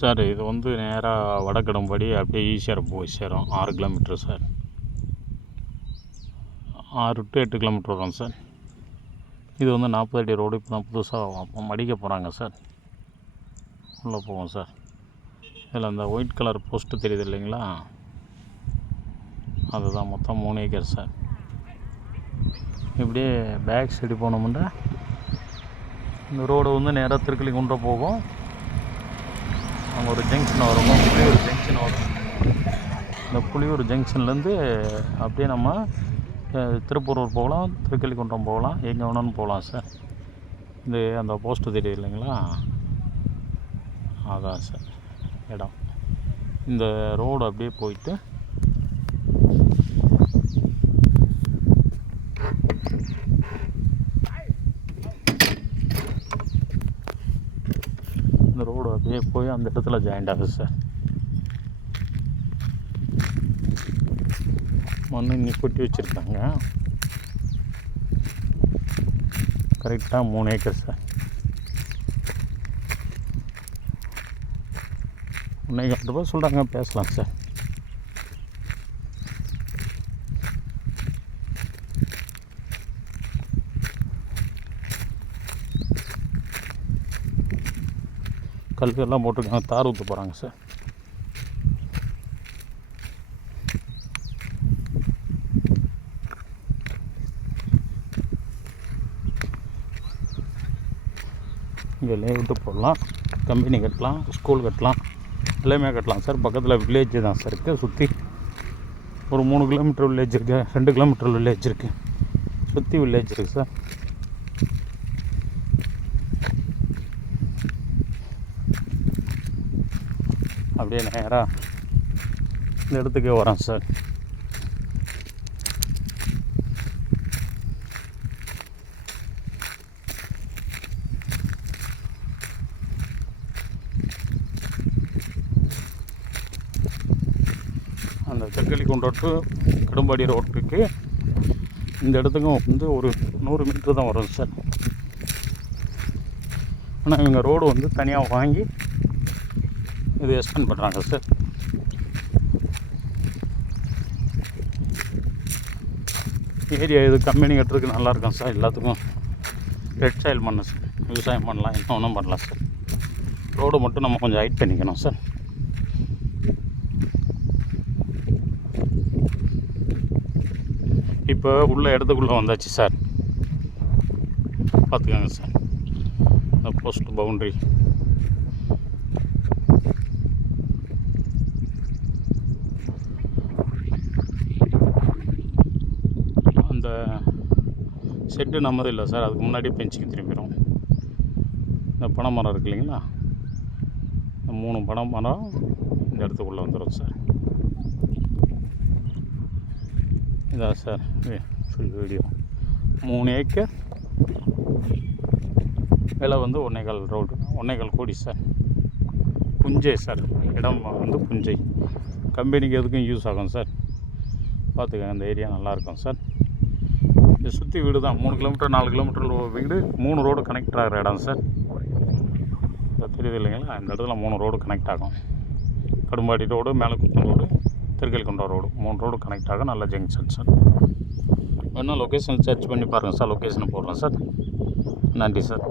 Sir இது வந்து நேராக வடக்கடம்படி அப்படியே ஈஸியாக போய் சேரும். 6 கிலோமீட்ரு சார். 6 to 8 கிலோமீட்டர் வரும் சார். இது வந்து 40 அடி ரோடு இப்போ தான் புதுசாக மடிக்க போகிறாங்க சார். உள்ளே போவோம் சார். இதில் அந்த ஒயிட் கலர் போஸ்ட்டு தெரியுது இல்லைங்களா, அதுதான் மொத்தம் 3 ஏக்கர் சார். இப்படியே பேக் சைடு போனோம்னா இந்த ரோடு வந்து நேராக திருக்கலிக்குன்றம் போகும். அங்கே ஒரு ஜங்ஷன் வரும், புளியூர் ஜங்ஷன் வரும். இந்த புளியூர் ஜங்ஷன்லேருந்து அப்படியே நம்ம திருப்பூரூர் போகலாம், திருக்கலிக்குன்றம் போகலாம், எங்கே வேணும்னு போகலாம் சார். இந்த அந்த போஸ்ட்டு தெரியுது இல்லைங்களா, அதான் சார் இடம். இந்த ரோடு அப்படியே போயிட்டு இந்த ரோடு அப்படியே போய் அந்த இடத்துல ஜாயிண்ட் ஆகுது சார். மண் இன்னி கொட்டி வச்சுருக்காங்க. கரெக்டாக 3 ஏக்கர் சார். 1.5 ரூபா சொல்கிறாங்க, பேசலாம் சார். கல்வெல்லாம் போட்டிருக்காங்க, தார் ஊற்ற போகிறாங்க சார். இங்கே லேஅவுட்டு போடலாம், கம்பெனி கட்டலாம், ஸ்கூல் கட்டலாம், எல்லாமே கட்டலாம் சார். பக்கத்தில் வில்லேஜ் தான் சார் இருக்குது. சுற்றி ஒரு 3 கிலோமீட்டர் வில்லேஜ் இருக்குது, 2 கிலோமீட்டர் வில்லேஜ் இருக்குது, சுற்றி வில்லேஜ் இருக்குது சார். அப்படியே நேராக இந்த இடத்துக்கே வரேன் சார். அந்த திருக்கலிக்குன்றம் டு கடும்பாடி ரோட்டுக்கு இந்த இடத்துக்கும் வந்து ஒரு 100 மீட்ரு தான் வரும் சார். ஆனால் இவங்க ரோடு வந்து தனியாக வாங்கி இது எக்ஸ்பெண்ட் பண்ணுறாங்க சார். ஏரியா இது கம்பெனி கட்டுறதுக்கு நல்லாயிருக்கும் சார். எல்லாத்துக்கும் ரெட் சாயில் பண்ணணும் சார். விவசாயம் பண்ணலாம், என்ன ஒன்றும் பண்ணலாம் சார். ரோடு மட்டும் நம்ம கொஞ்சம் ஹைட் பண்ணிக்கணும் சார். இப்போ உள்ள இடத்துக்குள்ளே வந்தாச்சு சார், பார்த்துக்கோங்க சார். இந்த போஸ்ட் பவுண்ட்ரி அந்த ஷெட்டு நம்மது இல்லை சார், அதுக்கு முன்னாடி பெஞ்சுக்கு திரும்பிடும். இந்த பனை மரம் இருக்கு இல்லைங்களா, இந்த 3 பனை மரம் இந்த இடத்துக்குள்ளே வந்துடும் சார். இதான் சார் ஃபுல் வீடியோ. 3 ஏக்கர், விலை வந்து 1.25 கோடி சார். புஞ்சை சார், இடம் வந்து புஞ்சை. கம்பெனிக்கு எதுக்கும் யூஸ் ஆகும் சார். பார்த்துக்கங்க, இந்த ஏரியா நல்லாயிருக்கும் சார். இது சுற்றி வீடு தான். 3 கிலோமீட்டர் 4 கிலோமீட்டர் வீடு, 3 ரோடு கனெக்ட் ஆகிற இடம் சார். இந்த தெரியுது இல்லைங்களா, இந்த இடத்துல 3 ரோடு கனெக்ட் ஆகும். Kadumbadi road, Melakuppam road, Thirukalikundram road, 3 road connect ஆகும். நல்ல ஜங்ஷன் சார். வேணால் லொக்கேஷன் சர்ச் பண்ணி பாருங்கள் சார். லொக்கேஷனை போடுறேன் சார். நன்றி சார்.